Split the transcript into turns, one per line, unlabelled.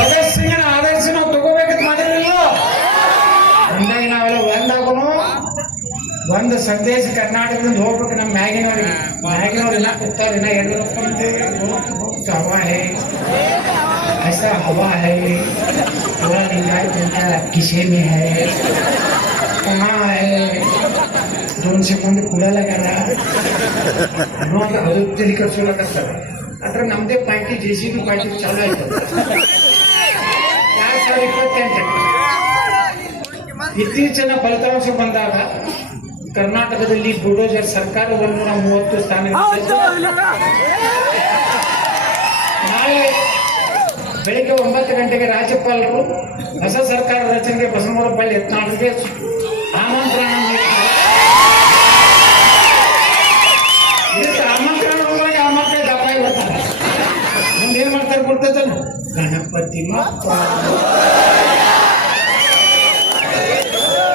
ಭಗತ್ ಸಿಂಗನ ಆದರ್ಶ ನಾವು ತಗೋಬೇಕಂತ ಮಾಡಿರಲಿಲ್ಲ ಹಂಗಾಗಿ ನಾವೆಲ್ಲ ಒಂದಾಗನು ಒಂದು ಸಂದೇಶ ಕರ್ನಾಟಕದಿಂದ ಹೋಗ್ಬೇಕು ನಮ್ಮ ಮ್ಯಾಗಿನವ್ರಿಗೆ. ಮ್ಯಾಗಿನವ್ರು ಇಲ್ಲ ಕೂತಾವ್ರು ಇನ್ನ ಯಡಿಯೂರಪ್ಪ ಅಂತ ಹವಾ ಹೇ ಐಸ ಹವಾ ಹೇ ಪೂರಾ ನಿಂಗಾಯ್ತು ಕಿಶೇಮಿ ಹೇ. ಕಮಾ ಹೇ दोनशे ಮಂದಿ ಕುಡಲಾಗ್ಯಾರ ಅನ್ನೋ ಅಂತ ಅಭಿವೃದ್ಧಿ ನಮ್ಮದೇ ಆದ್ರೆ ನಮ್ದೇ party J C B party ಚಾಲು ಆಯ್ತು ಇತ್ತೀಚಿನ ಫಲಿತಾಂಶ ಬಂದಾಗ ಕರ್ನಾಟಕದಲ್ಲಿ ಬುಡೋಜರ್ ಸರ್ಕಾರ ಒಂದೂರ ಮೂವತ್ತು ಸ್ಥಾನ ನಾಳೆ ಬೆಳಿಗ್ಗೆ ಒಂಬತ್ತು ಗಂಟೆಗೆ ರಾಜ್ಯಪಾಲರು ಹೊಸ ಸರ್ಕಾರ ರಚನೆಗೆ ಬಸವನಗೌಡ ಯತ್ನಾಳ್ಗೆ ಆಮಂತ್ರಣ ಆಮಂತ್ರಣ ಹೋಗುವಾಗ ಆ ಮಕ್ಕಳು ದಪ್ಪಾಗಿ ಬರ್ತಾರೆ ಮುಂದೆ ಏನ್ ಮಾಡ್ತಾರೆ ಗೊತ್ತೇನು ಗಣಪತಿ ಮಪ್ಪ